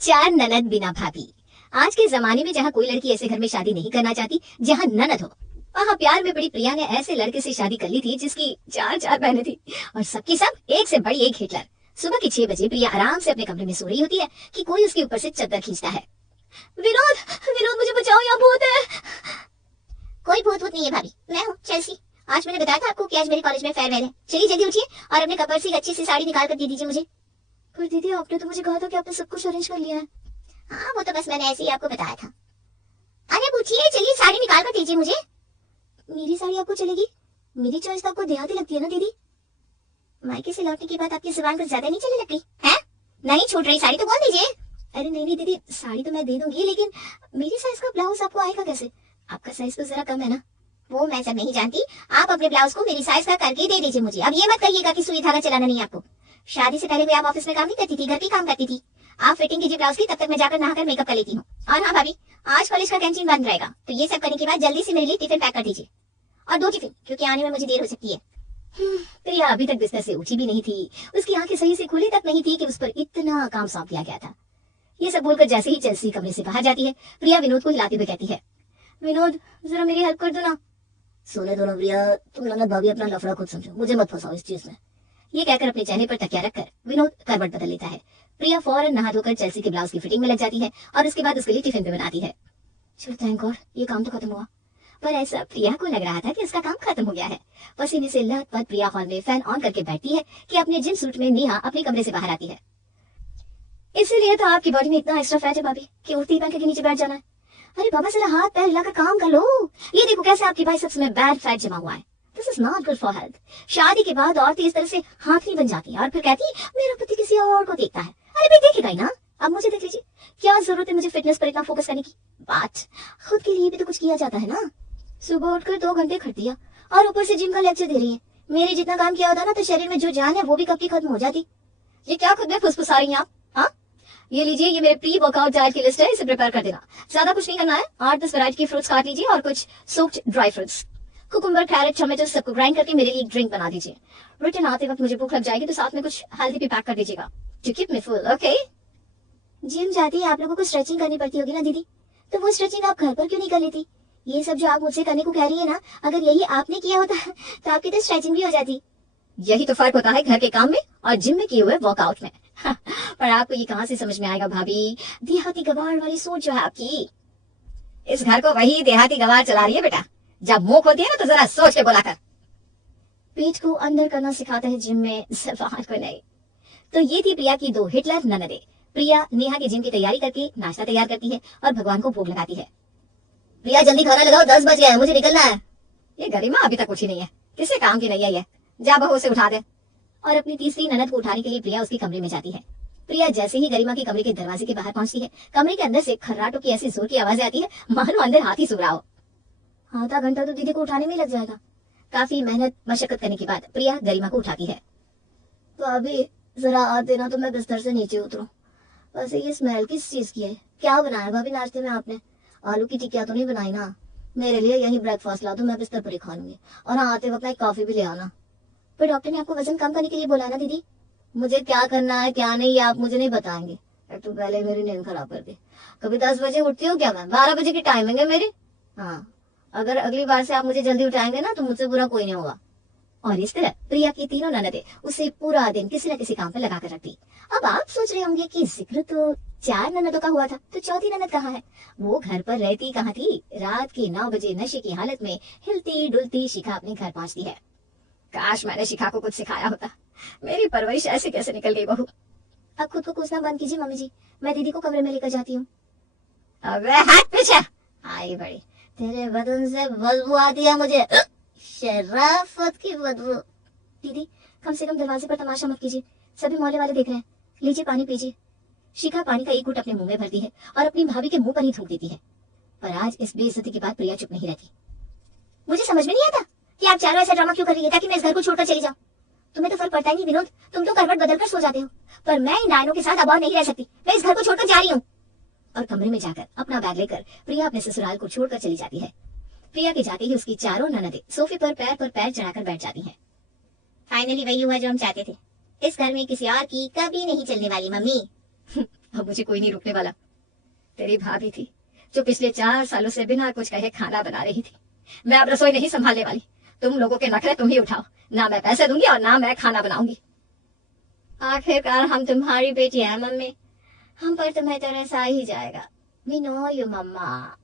चार ननद बिना भाभी। आज के जमाने में जहाँ कोई लड़की ऐसे घर में शादी नहीं करना चाहती जहाँ ननद हो, वहाँ प्यार में पड़ी प्रिया ने ऐसे लड़के से शादी कर ली थी जिसकी चार चार बहनें थी और सबकी सब एक से बड़ी एक हिटलर। सुबह के 6 बजे प्रिया आराम से अपने कमरे में सो रही होती है कि कोई उसके ऊपर से चद्दर खींचता है। विनोद, विनोद मुझे बचाओ, यहाँ भूत है। कोई भूत नहीं है भाभी, मैं हूँ चेल्सी। आज मैंने बताया था आपको कि आज मेरे कॉलेज में फेयरवेल है। चलिए जल्दी उठिए और अपने कपड़ से एक अच्छी सी साड़ी निकाल कर दे दीजिए मुझे। पर दीदी, आपने तो मुझे कहा था कि आपने सब कुछ अरेंज कर लिया है। हाँ, वो तो बस मैंने ऐसे ही आपको बताया था। अरे उठिए, चलिए साड़ी निकाल कर दीजिए मुझे। मेरी साड़ी आपको चलेगी? मेरी चॉइस तो आपको देहाती लगती है ना दीदी। मायके से लौटने के बाद आपकी जुबान कुछ ज्यादा नहीं चलने लग गई है? नहीं छूट रही साड़ी तो बोल दीजिए। अरे नहीं दीदी, साड़ी तो मैं दे दूंगी, लेकिन मेरी साइज का ब्लाउज आपको आएगा कैसे? आपका साइज तो जरा कम है ना। वो मैं सब नहीं जानती, आप अपने ब्लाउज को मेरी साइज का करके दे दीजिए मुझे। अब ये मत कहिएगा कि सुई धागा चलाना नहीं आपको। शादी से पहले भी आप ऑफिस में काम नहीं करती थी, घर की काम करती थी। आप फिटिंग कीजिए ब्लाउज की, तब तक मैं जाकर नहाकर मेकअप कर लेती हूँ। और हाँ भाभी, आज कॉलेज का कैंटीन बंद रहेगा, तो ये सब करने के बाद जल्दी से मेरे लिए टिफिन पैक कर दीजिए। और 2 टिफिन, क्योंकि आने में मुझे देर हो सकती है। प्रिया अभी तक बिस्तर से उठी भी नहीं थी, उसकी आंखें सही से खुली तक नहीं थी कि उस पर इतना काम सौंप दिया गया था। ये सब बोलकर जैसे ही चेल्सी कमरे से बाहर जाती है, प्रिया विनोद को हिलाते हुए कहती है, विनोद जरा मेरी हेल्प कर दो ना। सोने दो ना प्रिया, तुम ननद भाभी अपना लफड़ा खुद समझो, मुझे मत फंसाओ इस चीज में। ये कहकर अपने चेहरे पर तकिया रखकर विनोद करवट बदल लेता है। प्रिया फौरन नहा धोकर चेल्सी के ब्लाउज की फिटिंग में लग जाती है और उसके बाद उसके लिए टिफिन भी बनाती है। चलो थैंक गॉड, ये काम तो खत्म हुआ। पर ऐसा प्रिया को लग रहा था कि उसका काम खत्म हो गया है। पसीने से लथपथ प्रिया हॉल में फैन ऑन करके बैठती है कि अपने जिम सूट में नेहा अपने कमरे से बाहर आती है। इसीलिए तो आपकी बॉडी में इतना एक्स्ट्रा फैट है भाभी कि उठती पंखे के नीचे बैठ जाना है। अरे बाबा, जरा हाथ पैर हिलाकर काम कर लो। ये देखो कैसे आपकी बाइसेप्स में बैड फैट जमा हुआ है। This is not good for health. शादी के बाद औरतें इस तरह से हाथनी बन जाती है और फिर कहती है मेरा पति किसी और को देखता है। अरे भाई देखेगा ही ना, अब मुझे देख लीजिए। क्या जरूरत है मुझे फिटनेस पर इतना फोकस करने की? बात खुद के लिए भी तो कुछ किया जाता है ना। सुबह उठकर 2 घंटे खट दिया और ऊपर से जिम का लेक्चर दे रही है। मेरे जितना काम किया होता ना तो शरीर में जो जान है वो भी कब की खत्म हो जाती। ये क्या खुद में फुसफुसा रही हैं आप? हाँ, ये लीजिए, ये मेरे प्री वर्कआउट डाइट की लिस्ट है, इसे प्रिपेयर कर देना। ज्यादा कुछ नहीं करना है। 8-10 वैरायटी की फ्रूट्स काट लीजिए और कुछ soaked dry fruits, cucumber, carrot, tomato सबको ग्राइंड करके मेरे लिए एक ड्रिंक बना दीजिए। रिटर्न आते वक्त मुझे भूख लग जाएगी तो साथ में कुछ हेल्दी भी पैक कर दीजिएगा to keep me full, okay? Gym जाती है आप लोगों को स्ट्रेचिंग करनी पड़ती होगी ना दीदी, तो वो स्ट्रेचिंग आप घर पर क्यों नहीं कर लेती? ये सब जो आप मुझसे करने को कह रही है ना, अगर यही आपने किया होता तो आपकी तो स्ट्रेचिंग भी हो जाती। यही तो फर्क होता है घर के काम में और जिम में किए हुए वर्कआउट में। पर आपको ये कहां से समझ में आएगा भाभी, देहाती गवार वाली सोच जो है आपकी। इस घर को वही देहाती गवार चला रही है बेटा। जब मुंह खोलती है ना तो जरा सोच के बोला कर। पेट को अंदर करना सिखाता है जिम में, बाहर को नहीं। तो ये थी प्रिया की 2 हिटलर ननदे। प्रिया नेहा के जिम की तैयारी करके नाश्ता तैयार करती है और भगवान को भोग लगाती है। प्रिया जल्दी खाना लगाओ, 10 बज गए हैं, मुझे निकलना है। ये गरिमा अभी तक उठी नहीं है, किसी काम की नहीं है ये। जा बहू उसे उठा दे। और अपनी तीसरी ननद को उठाने के लिए प्रिया उसके कमरे में जाती है। प्रिया जैसे ही गरिमा के कमरे के दरवाजे के बाहर पहुंचती है, कमरे के अंदर से खर्राटों की ऐसी जोर की आवाज आती है मानो अंदर हाथी सो रहा हो। आधा घंटा तो दीदी को उठाने में लग जाएगा। काफी मेहनत मशक्कत करने के बाद प्रिया गरिमा को उठाती है। भाभी जरा हाथ देना तो मैं बिस्तर से नीचे उतरूं। वैसे ये स्मेल किस चीज की है? क्या बनाया भाभी नाश्ते में आपने? आलू की टिक्किया तो नहीं बनाई ना? मेरे लिए यही ब्रेकफास्ट ला दो, मैं बिस्तर पर ही खा लूंगी। और हाँ, आते वक्त एक कॉफी भी ले आना। पर डॉक्टर ने आपको वजन कम करने के लिए बोला ना दीदी। मुझे क्या करना है क्या नहीं, ये आप मुझे नहीं बताएंगे। एक तो पहले मेरी नींद खराब कर दी। कभी 10 बजे उठती हूँ क्या मैं? 12 बजे की टाइमिंग है मेरी। हाँ, अगर अगली बार से आप मुझे जल्दी उठाएंगे ना तो मुझसे बुरा कोई नहीं होगा। और इस तरह प्रिया की तीनों ननदें उसे पूरा दिन किसी न किसी काम पर लगा कर रखती। अब आप सोच रहे होंगे कि जिक्र तो 4 ननदों का हुआ था, तो चौथी ननद कहाँ है? वो घर पर रहती कहाँ थी? रात के 9 बजे नशे की हालत में हिलती डुलती शिखा अपने घर पहुंचती है। काश मैंने शिखा को कुछ सिखाया होता। मेरी परवरिश ऐसे कैसे निकल गई बहू। अब खुद को कोसना बंद कीजिए मम्मी जी, मैं दीदी को कमरे में लेकर जाती हूँ। अबे हाथ पीछे आई बड़ी, तेरे बदन से बदबू आती है मुझे, शराफत की बदबू। दीदी कम से कम दरवाजे पर तमाशा मत कीजिए, सभी मोहल्ले वाले देख रहे हैं। लीजिए पानी पीजिए। शिखा पानी का एक घूंट अपने मुंह में भरती है और अपनी भाभी के मुंह पर ही थूक देती है। पर आज इस बेइज्जती के बाद प्रिया चुप नहीं रहती। मुझे समझ में नहीं आता कि आप चारों ऐसा ड्रामा क्यों कर रही है ताकि मैं इस घर को छोड़कर चली जाऊं। तुम्हें तो फर्क पड़ता ही नहीं विनोद, तुम तो करवट बदल कर सो जाते हो। पर मैं इन डायनों के साथ अब और नहीं रह सकती, मैं इस घर को छोड़कर जा रही हूँ। और कमरे में जाकर अपना बैग लेकर प्रिया अपने ससुराल को छोड़कर चली जाती है। प्रिया के जाते ही उसकी चारों ननदें सोफे पर पैर चढ़ाकर बैठ जाती हैं। फाइनली वही हुआ जो हम चाहते थे। इस घर में किसी और की कभी नहीं चलने वाली मम्मी। अब मुझे कोई नहीं रोकने वाला। तेरी भाभी थी जो पिछले 4 सालों से बिना कुछ कहे खाना बना रही थी। मैं अब रसोई नहीं संभालने वाली। तुम लोगों के नखरे तुम ही उठाओ, ना मैं पैसे दूंगी और ना मैं खाना बनाऊंगी। आखिरकार हम तुम्हारी बेटी है मम्मी, हम पर तुम्हें तरस आ ही जाएगा। वी नो यू मम्मा।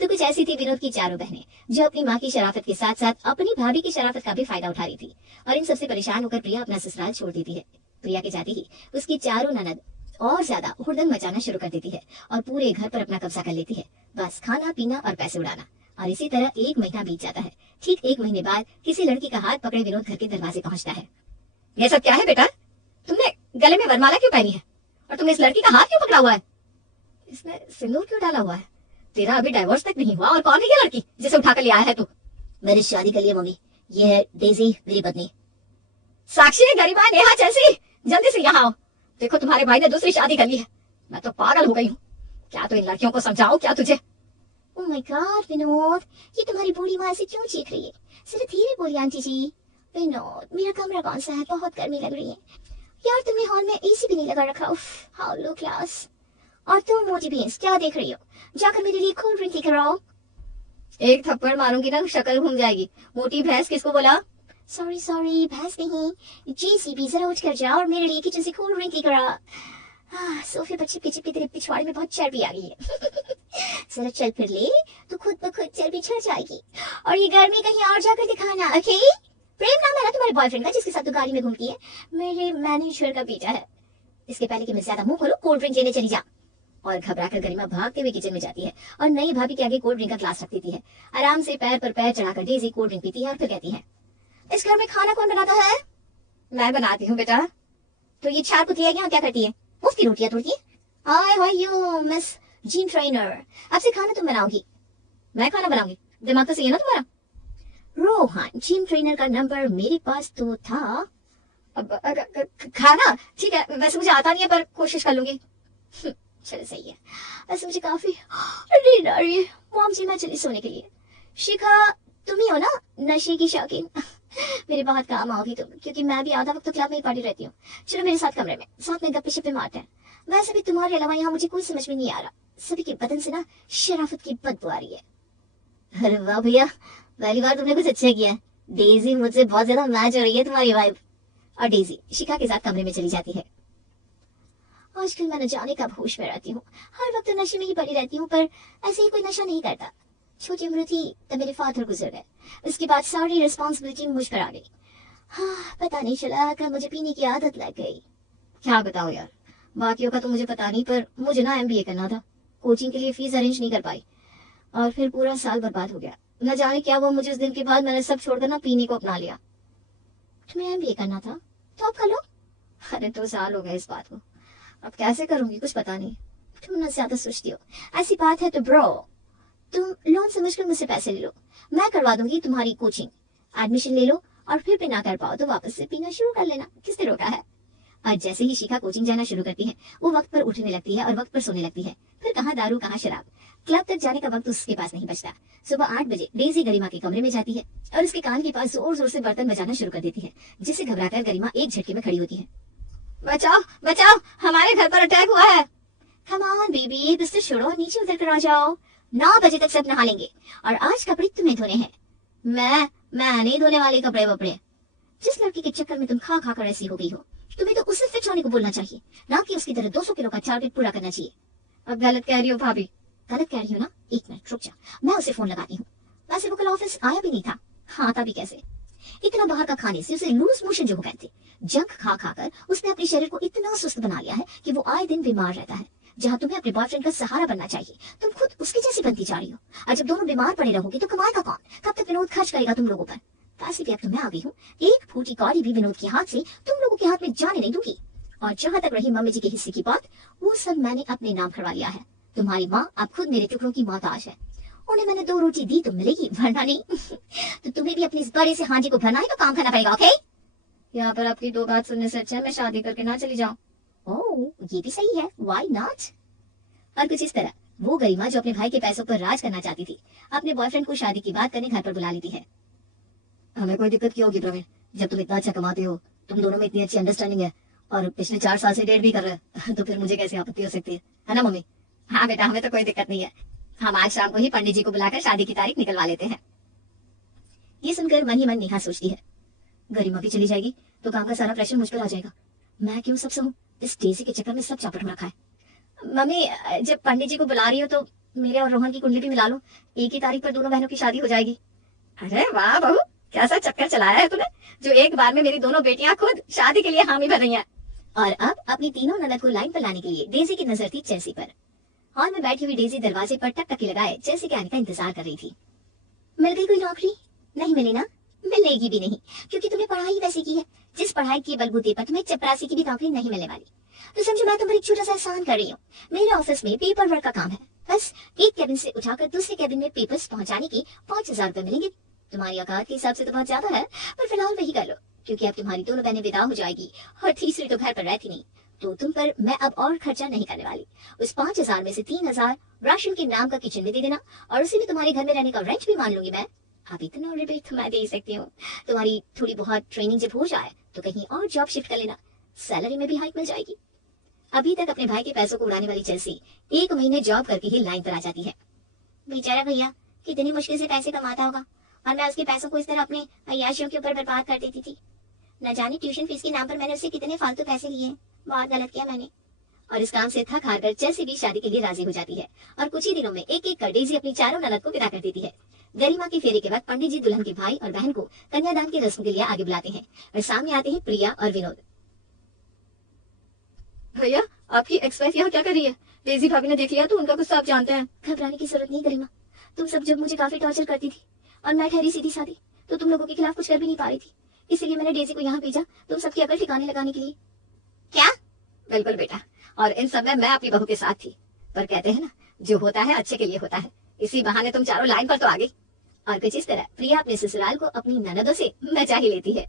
तो कुछ ऐसी थी विनोद की चारों बहनें, जो अपनी माँ की शराफत के साथ साथ अपनी भाभी की शराफत का भी फायदा उठा रही थी। और इन सबसे परेशान होकर प्रिया अपना ससुराल छोड़ देती है। प्रिया के जाते ही उसकी चारों ननद और ज्यादा हुड़दंग मचाना शुरू कर देती है और पूरे घर पर अपना कब्जा कर लेती है। बस खाना पीना और पैसे उड़ाना। और इसी तरह 1 महीना बीत जाता है। ठीक 1 महीने बाद किसी लड़की का हाथ पकड़े विनोद घर के दरवाजे पहुंचता है। ये सब क्या है बेटा? तुमने गले में वरमाला क्यों पहनी है? और तुमने इस लड़की का हाथ क्यों पकड़ा हुआ है? इसमें सिंदूर क्यों डाला हुआ है? तेरा अभी डाइवोर्स तक नहीं हुआ और कौन है ये लड़की जिसे उठाकर ले आया है तू? मेरी शादी के लिए मम्मी। ये है डेजी, मेरी पत्नी। साक्षी, गरिमा, नेहा, चेल्सी, जल्दी से यहाँ आओ। देखो तुम्हारे भाई ने दूसरी शादी कर ली है। मैं तो पागल हो गई हूँ। क्या तो इन लड़कियों को समझाऊं क्या तुझे? ओह माय गॉड विनोद, ये तुम्हारी बूढ़ी माँ ऐसे क्यों चीख रही है? जरा धीरे बोलिए आंटी जी। विनोद, मेरा कमरा कौन सा है? बहुत गर्मी लग रही है यार। तुमने हॉल में एसी भी नहीं लगा रखा। उफ, हाउ लो क्लास। और तुम मोटी भैंस क्या देख रही हो? जाकर मेरे लिए कोल्ड ड्रिंक लेकर आओ। एक थप्पड़ मारूंगी ना शक्ल घूम जाएगी। मोटी भैंस किसको बोला? सॉरी सॉरी, भैंस नहीं, जेसीबी। जरा उठ कर जाओ और मेरे लिए किचन से कोल्ड ड्रिंक लेकर आ। सोफे पर चिपके चिपके तेरे पिछवाड़े में बहुत चर्बी आ गई है। जरा चल फिर ले, तो खुद ब खुद चर्बी छड़ जाएगी। और ये गर्मी कहीं और जाकर दिखाना, ओके? प्रेम नाम है ना तुम्हारे बॉयफ्रेंड का जिसके साथ तू गाड़ी में घूमती है? मेरे मैनेजर का बेटा है। इसके पहले कि मैं ज्यादा मुंह खोलूं, कोल्ड ड्रिंक लेने चली जा। और घबराकर गरिमा भागते हुए किचन में जाती है और नई भाभी के आगे कोल्ड ड्रिंक का ग्लास रख देती है। आराम से पैर पर पैर चढ़ाकर डेजी कोल्ड ड्रिंक पीती है और फिर कहती है, इस घर में खाना कौन बनाता है? मैं बनाती हूँ बेटा। तो ये 4 पुतलियां यहाँ क्या करती है? मुफ्त की रोटियां तोड़ती है? हाय हाय यू मिस जिम ट्रेनर, आपसे खाना तुम बनाओगी? मैं खाना बनाऊंगी? दिमाग तो सही है ना तुम्हारा? रोहन, जिम ट्रेनर का नंबर मेरे पास तो था। अब खाना ठीक है, वैसे मुझे आता नहीं है पर कोशिश कर लूंगी। चलो सही है। वैसे मुझे काफी नींद आ रही है। मॉम जी मैं चली सोने के लिए। शिखा, तुम ही हो ना नशे की शौकीन? मेरे बहुत काम आओगी तुम, क्योंकि मैं भी आधा वक्त तो क्लब में ही पड़ी रहती हूँ। चलो मेरे साथ कमरे में, साथ में गप्पे शप्पे मारते हैं। वैसे भी तुम्हारे अलावा यहाँ मुझे कोई समझ में नहीं आ रहा। सभी के बदन से ना शराफत की बदबू आ रही है। अरे वाह भैया, पहली बार तुमने कुछ अच्छा किया है। डेजी मुझसे बहुत ज्यादा मैच हो रही है तुम्हारी वाइफ। और डेजी शिखा के साथ कमरे में चली जाती है। आजकल मैं न जाने कब होश में रहती हूँ। हर वक्त नशे में ही पड़ी रहती हूँ, पर ऐसे ही कोई नशा नहीं करता। छोटी उम्र थी तब मेरे फादर गुजर गए। उसके बाद सारी रिस्पॉन्सिबिलिटी मुझ पर आ गई। हाँ, पता नहीं चला कब मुझे पीने की आदत लग गई। क्या बताओ यार, बाकियों का तो मुझे पता नहीं, पर मुझे ना MBA करना था। कोचिंग के लिए फीस अरेंज नहीं कर पाई और फिर पूरा साल बर्बाद हो गया। न जाने क्या हुआ मुझे उस दिन के बाद, मैंने सब छोड़कर ना पीने को अपना लिया। तुम्हें MBA करना था तो अब कर लो। अरे 2 साल हो गए इस बात को, अब कैसे करूंगी कुछ पता नहीं। तुम ना ज्यादा सोचती हो। ऐसी बात है तो ब्रो, तुम लोन समझकर मुझसे पैसे ले लो, मैं करवा दूंगी तुम्हारी कोचिंग। एडमिशन ले लो और फिर भी ना कर पाओ तो वापस से पीना शुरू कर लेना। किसने रोका है? और जैसे ही शिखा कोचिंग जाना शुरू करती है, वो वक्त पर उठने लगती है और वक्त पर सोने लगती है। फिर कहाँ दारू कहाँ शराब, क्लब तक जाने का वक्त उसके पास नहीं बचता। सुबह 8 बजे डेजी गरिमा के कमरे में जाती है और उसके कान के पास जोर जोर से बर्तन बजाना शुरू कर देती है, जिससे घबराकर गरिमा एक झटके में खड़ी होती है। बचाओ बचाओ, हमारे घर पर अटैक हुआ है। कम ऑन बेबी, बिस्तर छोड़ो, नीचे उतर कर आ जाओ। 9 बजे तक सब नहा लेंगे और आज कपड़े तुम्हें धोने हैं। मैं नहीं धोने वाली कपड़े वपड़े। जिस लड़की के चक्कर में तुम खा खा कर ऐसी हो गई हो, तुम्हें तो उसे फिट होने को बोलना चाहिए, ना कि उसकी तरह 200 किलो का टारगेट पूरा करना चाहिए। अब गलत कह रही हो भाभी। गलत कह रही हो ना? 1 मिनट रुक जा, मैं उसे फोन लगाती हूँ। वैसे वो कल ऑफिस आया भी नहीं था। हाँ, तभी कैसे? इतना बाहर का खाने से उसे लूज मोशन जो हो गए थे। जंक खा खा कर उसने अपने शरीर को इतना सुस्त बना लिया है कि वो आए दिन बीमार रहता है। जहाँ तुम्हें अपने बॉयफ्रेंड का सहारा बनना चाहिए, तुम खुद उसकी जैसी बनती जा रही हो। और जब दोनों बीमार पड़े रहोगे तो कमाएगा कौन? कब तक विनोद खर्च करेगा तुम लोगों पर? वैसे भी अब तो मैं आ गई हूँ, एक फूटी कौड़ी भी विनोद के हाथ से तुम लोगों के हाथ में जाने नहीं दूंगी। और जहाँ तक रही मम्मी जी के हिस्से की बात, वो सब मैंने अपने नाम करवा लिया है। तुम्हारी माँ अब खुद मेरे टुकड़ों की मोहताज है। उन्हें मैंने 2 रोटी दी तो मिलेगी, वरना नहीं। तो तुम्हें भी अपने इस बड़े से हांडी को भरना है तो काम करना पड़ेगा, ओके? यहाँ पर आपकी 2 बात सुनने से अच्छा है मैं शादी करके ना चली जाऊँ। ओह, ये भी सही है, व्हाई नॉट? और कुछ इस तरह वो गरिमा जो अपने भाई के पैसों पर राज करना चाहती थी, अपने बॉयफ्रेंड को शादी की बात करने घर पर बुला लेती है। हमें कोई दिक्कत क्यों होगी प्रवीण, जब तुम इतना अच्छा कमाते हो, तुम दोनों में इतनी अच्छी अंडरस्टैंडिंग है और पिछले 4 साल से डेट भी कर रहे हैं तो फिर मुझे कैसे आपत्ति हो सकती है ना मम्मी? हाँ बेटा, हमें तो कोई दिक्कत नहीं है। हम आज शाम को ही पंडित जी को बुलाकर शादी की तारीख निकलवा लेते हैं। ये सुनकर मन ही मन नेहा सोचती है, गरिमा भी चली जाएगी तो काम का सारा प्रेशर मुझ पर आ जाएगा। मैं क्यों सब सहूं? इस डेजी के चक्कर में सब चापट रखा है। मम्मी, जब पंडित जी को बुला रही हो तो मेरे और रोहन की कुंडली भी मिला लो, एक ही तारीख पर दोनों बहनों की शादी हो जाएगी। अरे वाह बहू, कैसा चक्कर चलाया है तूने, जो एक बार में मेरी दोनों बेटियां खुद शादी के लिए हामी भर रही हैं। और अब अपनी तीनों ननद को लाइन पर लाने के लिए डेजी की नजर थी चेल्सी पर। हॉल में बैठी हुई डेजी दरवाजे पर टकटकी लगाए चेल्सी के आने का इंतजार कर रही थी। मिल गई कोई नौकरी? नहीं मिली ना, मिलेगी भी नहीं, क्योंकि तुमने पढ़ाई वैसे की है जिस पढ़ाई के बलबूते पर तुम्हें चपरासी की भी नौकरी नहीं मिलने वाली। तो समझो मैं तुम पर एक छोटा सा एहसान कर रही हूँ। मेरे ऑफिस में पेपर वर्क का काम है, बस एक कैबिन से उठाकर दूसरे कैबिन में पेपर्स पहुंचाने के 5,000 रुपए मिलेंगे। तुम्हारी औकात के हिसाब से तो बहुत ज्यादा है, पर फिलहाल वही कर लो, क्योंकि अब तुम्हारी दोनों बहनें विदा हो जाएगी और तीसरी तो घर पर रहती नहीं, तो तुम पर मैं अब और खर्चा नहीं करने वाली। उस 5,000 में से 3,000 राशन के नाम का किचन में दे देना, और उसी में तुम्हारे घर में रहने का रेंट भी मान लूंगी मैं। अब इतना रिबेट तो मैं दे सकती हूँ। तुम्हारी थोड़ी बहुत ट्रेनिंग जब हो जाए तो कहीं और जॉब शिफ्ट कर लेना, सैलरी में भी हाइक मिल जाएगी। अभी तक अपने भाई के पैसों को उड़ाने वाली चेल्सी 1 महीने जॉब करके ही लाइन पर आ जाती है। बेचारा भैया कितनी मुश्किल से पैसे कमाता होगा, और मैं उसके पैसों को इस तरह अपने अय्याशियों के ऊपर बर्बाद कर देती थी। न जाने ट्यूशन फीस के नाम पर मैंने उससे कितने फालतू पैसे लिए हैं। बहुत गलत किया मैंने। और इस काम से थक हार कर चेल्सी भी शादी के लिए राजी हो जाती है, और कुछ ही दिनों में एक एक कर डेजी अपनी चारों ननद को विदा कर देती है। गरिमा के फेरे के बाद पंडित जी दुल्हन के भाई और बहन को कन्यादान की रस्म के लिए आगे बुलाते हैं, और सामने आते हैं प्रिया और विनोद। भैया, आपकी एक्स वाइफ यहाँ क्या कर रही है? डेजी भाभी ने देख लिया तो उनका गुस्सा आप जानते हैं। घबराने की जरूरत नहीं गरिमा, तुम सब जब मुझे काफी टॉर्चर करती थी और मैं ठहरी सीधी सादी, तो तुम लोगों के खिलाफ कुछ कर भी नहीं पा रही थी, इसीलिए मैंने डेजी को यहाँ भेजा तुम सबकी अकल ठिकाने लगाने के लिए। क्या? बिल्कुल बेटा, और इन सब में मैं अपनी बहू के साथ थी, पर कहते हैं ना, जो होता है अच्छे के लिए होता है। इसी बहाने तुम चारों लाइन पर तो आ गई। और कुछ इस तरह प्रिया अपने ससुराल को अपनी ननदों से बचा ही लेती है।